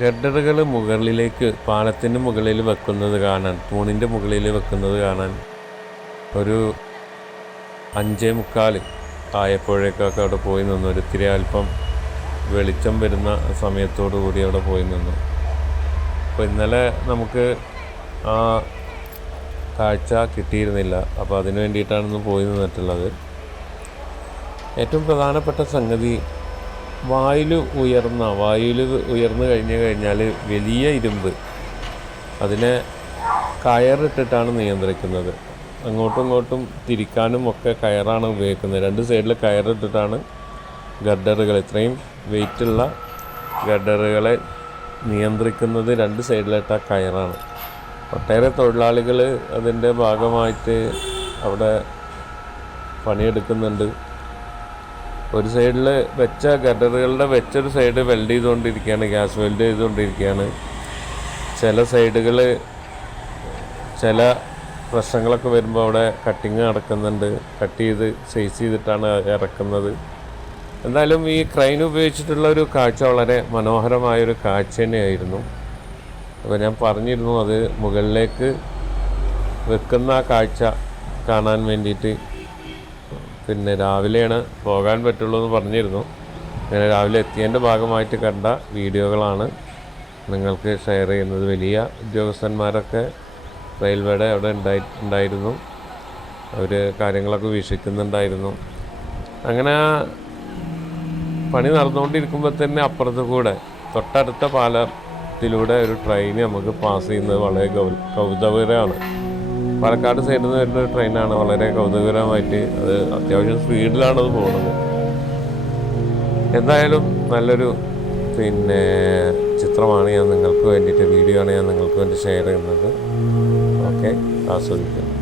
ഗർഡറുകൾ മുകളിലേക്ക് പാലത്തിൻ്റെ മുകളിൽ വെക്കുന്നത് കാണാൻ, തൂണിൻ്റെ മുകളിൽ വെക്കുന്നത് കാണാൻ ഒരു 5:45 ആയപ്പോഴേക്കൊക്കെ അവിടെ പോയി നിന്നു. ഒരിത്തിരി അല്പം വെളിച്ചം വരുന്ന സമയത്തോടു കൂടി അവിടെ പോയി നിന്നു. അപ്പോൾ ഇന്നലെ നമുക്ക് ആ കാഴ്ച കിട്ടിയിരുന്നില്ല. അപ്പോൾ അതിന് വേണ്ടിയിട്ടാണ് ഇന്ന് പോയി നിന്നിട്ടുള്ളത്. ഏറ്റവും പ്രധാനപ്പെട്ട സംഗതി, വായിൽ ഉയർന്നു കഴിഞ്ഞാൽ വലിയ ഇരുമ്പ് അതിനെ കയറിട്ടിട്ടാണ് നിയന്ത്രിക്കുന്നത്. അങ്ങോട്ടും ഇങ്ങോട്ടും തിരിക്കാനും ഒക്കെ കയറാണ് ഉപയോഗിക്കുന്നത്. 2 സൈഡിൽ കയറിട്ടിട്ടാണ് ഗർഡറുകൾ, ഇത്രയും വെയിറ്റുള്ള ഗർഡറുകളെ നിയന്ത്രിക്കുന്നത് 2 സൈഡിലിട്ട കയറാണ്. ഒട്ടേറെ തൊഴിലാളികൾ അതിൻ്റെ ഭാഗമായിട്ട് അവിടെ പണിയെടുക്കുന്നുണ്ട്. ഒരു സൈഡിൽ വെച്ച ഗർഡറുകളുടെ വെച്ചൊരു സൈഡ് വെൽഡ് ചെയ്തുകൊണ്ടിരിക്കുകയാണ്, ഗ്യാസ് വെൽഡ് ചെയ്തുകൊണ്ടിരിക്കുകയാണ്. ചില സൈഡുകൾ ചില പ്രശ്നങ്ങളൊക്കെ വരുമ്പോൾ അവിടെ കട്ടിങ് നടക്കുന്നുണ്ട്. കട്ട് ചെയ്ത് സൈസ് ചെയ്തിട്ടാണ് ഇറക്കുന്നത്. എന്തായാലും ഈ ക്രെയിൻ ഉപയോഗിച്ചിട്ടുള്ള ഒരു കാഴ്ച വളരെ മനോഹരമായൊരു കാഴ്ച തന്നെയായിരുന്നു. അപ്പോൾ ഞാൻ പറഞ്ഞിരുന്നു, അത് മുകളിലേക്ക് വെക്കുന്ന ആ കാഴ്ച കാണാൻ വേണ്ടിയിട്ട് പിന്നെ രാവിലെയാണ് പോകാൻ പറ്റുള്ളൂ എന്ന് പറഞ്ഞിരുന്നു. അങ്ങനെ രാവിലെ എത്തിയതിൻ്റെ ഭാഗമായിട്ട് കണ്ട വീഡിയോകളാണ് നിങ്ങൾക്ക് ഷെയർ ചെയ്യുന്നത്. വലിയ ഉദ്യോഗസ്ഥന്മാരൊക്കെ റെയിൽവേയുടെ അവിടെ ഉണ്ടായിരുന്നു. അവർ കാര്യങ്ങളൊക്കെ വീക്ഷിക്കുന്നുണ്ടായിരുന്നു. അങ്ങനെ പണി നടന്നുകൊണ്ടിരിക്കുമ്പോൾ തന്നെ അപ്പുറത്ത് കൂടെ തൊട്ടടുത്ത പാലത്തിലൂടെ ഒരു ട്രെയിൻ നമുക്ക് പാസ് ചെയ്യുന്നത് വളരെ കൗതുകകരമാണ്. പാലക്കാട് സൈഡിൽ നിന്ന് വരുന്ന ഒരു ട്രെയിനാണ്. വളരെ കൗതുകകരമായിട്ട് അത് അത്യാവശ്യം സ്പീഡിലാണത് പോകുന്നത്. എന്തായാലും നല്ലൊരു ചിത്രമാണ് ഞാൻ നിങ്ങൾക്ക് വേണ്ടിയിട്ട്, വീഡിയോ ആണ് ഞാൻ നിങ്ങൾക്ക് വേണ്ടി ഷെയർ ചെയ്യുന്നത്. ഓക്കെ, ആസ്വദിക്കുന്നു.